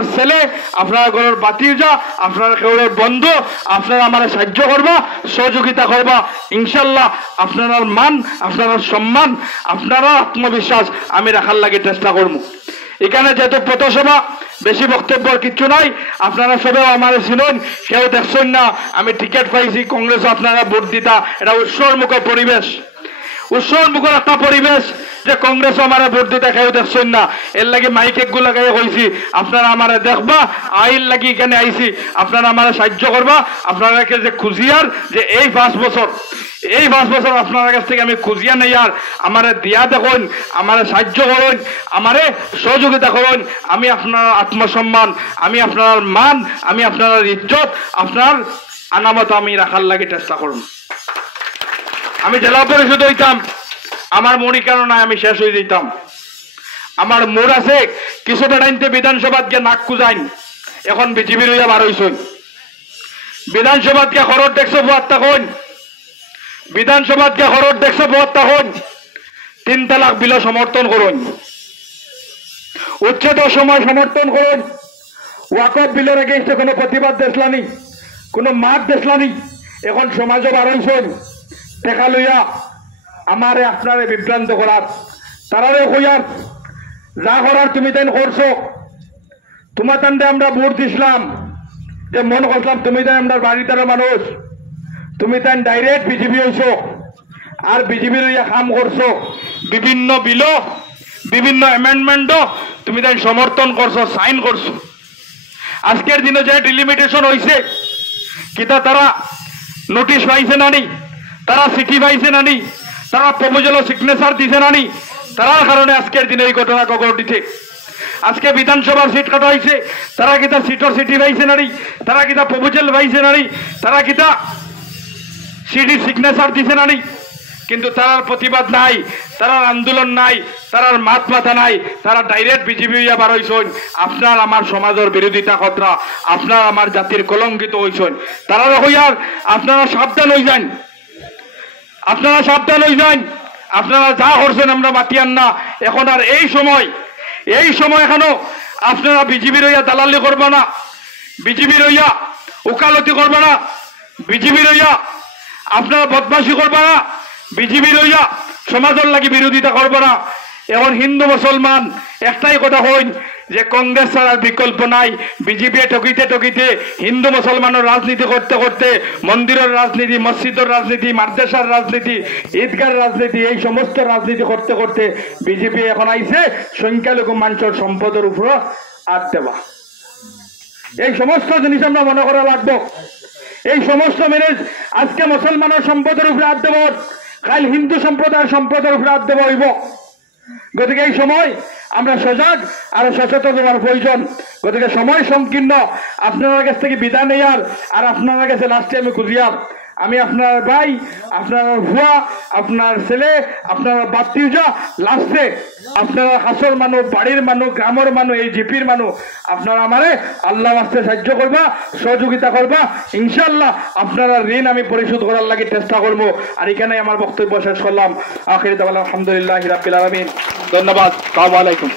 ঘরের ছেলে, আপনার ঘরের বাতিজা, আপনার ঘরের বন্ধু, আপনারা আমার সাহায্য করবা, সহযোগিতা করবা। ইনশাল্লাহ আপনার মান, আপনার সম্মান, আপনারা আত্মবিশ্বাস আমি রাখার লাগে চেষ্টা করবো। এখানে যেহেতু পথসভা, বেশি বক্তব্যর কিচ্ছু নাই। আপনারা সবাই আমার চিনুন, কেউ দেখছেন না আমি টিকিট পাইছি কংগ্রেস, আপনারা ভোট দিতা। এটা উৎসর্মুখ পরিবেশ, উৎসর্মুখের একটা পরিবেশ যে কংগ্রেস আমার ভোট দিতে কেউ দেখছেন না। এর লাগে মাইকে গুলা গায়ে কইছি আপনারা আমার দেখবা, আইন লাগি এখানে আইছি, আপনারা আমার সাহায্য করবা। আপনারা যে খুঁজিয়ার যে এই 5 বছর, এই 5 বছর আপনার কাছ থেকে আমি খুঁজিয়া নেই, আর আমার দিয়া দেখুন, আমার সাহায্য করুন, আমারে সহযোগিতা করুন। আমি আপনার আত্মসম্মান, আমি আপনার মান, আমি আপনার ইজ্জত, আপনার আনামত আমি রাখার লাগে চেষ্টা করুন। আমি জেলা পরিষদ হইতাম, আমার মনি কেন নাই, আমি শেষ হয়ে যেতাম। আমার মোড় আছে কিছুটা টাইমতে বিধানসভাত গিয়ে নাক কুজাইন, এখন বিজেপির হইয়া বার হইছই। বিধানসভাত গিয়ে খরচ দেখছো 72 হন, বিধানসভাত গিয়ে খরচ দেখছো 72 হন। 3 তালাক বিল সমর্থন করুন, উচ্ছেদের সময় সমর্থন করুন। ওয়াকফ বিলের এগেইনস্টে কোনো প্রতিবাদ দেখলানি, কোনো মাঠ দেখলানি। এখন সমাজও বার হইছই টেকা লইয়া আমারে আপনারে বিভ্রান্ত করার, তারারে কইয়ার যা করার তুমি তাই করছো। তোমার তান্ডে আমরা ভোট দিছিলাম, যে মন করলাম তুমি তাই আমরা বাড়িটার মানুষ, তুমি তাই ডাইরেক্ট বিজেপি হইছো, আর বিজেপির ইয়া কাম করছো। বিভিন্ন বিল, বিভিন্ন অ্যামেন্ডমেন্টও তুমি তাই সমর্থন করছো, সাইন করছো। আজকের দিনে যে ডিলিমিটেশন হয়েছে, কিতা তারা নোটিশ পাইছে নানি, তারা চিঠি পাইছে নানি, তারা প্রপোজাল সিগনেচার দিছে নানি, তারার কারণে আজকের দিনে এই ঘটনা ঘটিছে। আজকে বিধানসভার সিট কাটা হয়েছে, তারা কিতা সিটর চিঠি পাইছে নানি, তারা কিতা প্রপোজাল পাইছে নানি, তারা কিতা সিডি সিগনেচার দিছে নানি। কিন্তু তারার প্রতিবাদ নাই, তারার আন্দোলন নাই, তারার মাত মাথা নাই, তারা ডাইরেক্ট বিজেপি হইয়া বার হইছেন। আপনার আমার সমাজের বিরোধিতা কতরা, আপনার আমার জাতির কলঙ্কিত হইছেন। তারা হইয়ার আপনারা সাবধান হয়ে যান, আপনারা সাবধান হয়ে যান। আপনারা যা করছেন আমরা মাতিয়ান না। এখন আর এই সময় এখনো আপনারা বিজেপির হইয়া দালালি করবে না, বিজেপির হইয়া উকালতি করবে না, বিজেপির হইয়া আপনারা বদমাশি করবে না, বিজেপির হইয়া সমাজের লাগি বিরোধিতা করবে না। এখন হিন্দু মুসলমান একটাই কথা হইন যে কংগ্রেস ছাড়ার বিকল্প নাই। বিজেপি ঠকিতে ঠকিতে হিন্দু মুসলমানের রাজনীতি করতে করতে মন্দিরের রাজনীতি, মসজিদের রাজনীতি, মাদ্রাসার রাজনীতি, ঈদগার রাজনীতি, এই সমস্ত রাজনীতি করতে করতে বিজেপি এখন আইছে সংখ্যালঘু মানুষের সম্পদের উপর হাত দেওয়া। এই সমস্ত জিনিস আমরা মনে করা লাগবো। এই সমস্ত জিনিস আজকে মুসলমানের সম্পদের উপরে হাত দেব, কাল হিন্দু সম্প্রদায়ের সম্পদের উপরে হাত দেব হইব। গতিকে এই সময় আমরা সজাগ আর সচেতন হওয়ার প্রয়োজন। গতিকে সময় সংকীর্ণ, আপনার কাছ থেকে বিদায় নেয়ার আর আপনার কাছে লাস্টে আমি খুঁজিয়ার, আমি আপনার ভাই, আপনার ভুয়া, আপনার ছেলে, আপনার বাতিজা, লাস্টে আপনারা হাসর মানুষ, বাড়ির মানুষ, গ্রামের মানুষ, এই জিপির মানুষ, আপনারা আমারে আল্লাহ আস্তে সাহায্য করবা, সহযোগিতা করবা। ইনশাল্লাহ আপনারা ঋণ আমি পরিশোধ করার লাগে চেষ্টা করবো। আর এখানে আমার বক্তব্য শেষ করলাম। আখির দাওয়ানা আলহামদুলিল্লাহি রাব্বিল আলামিন। ধন্যবাদ। আসসালামু আলাইকুম।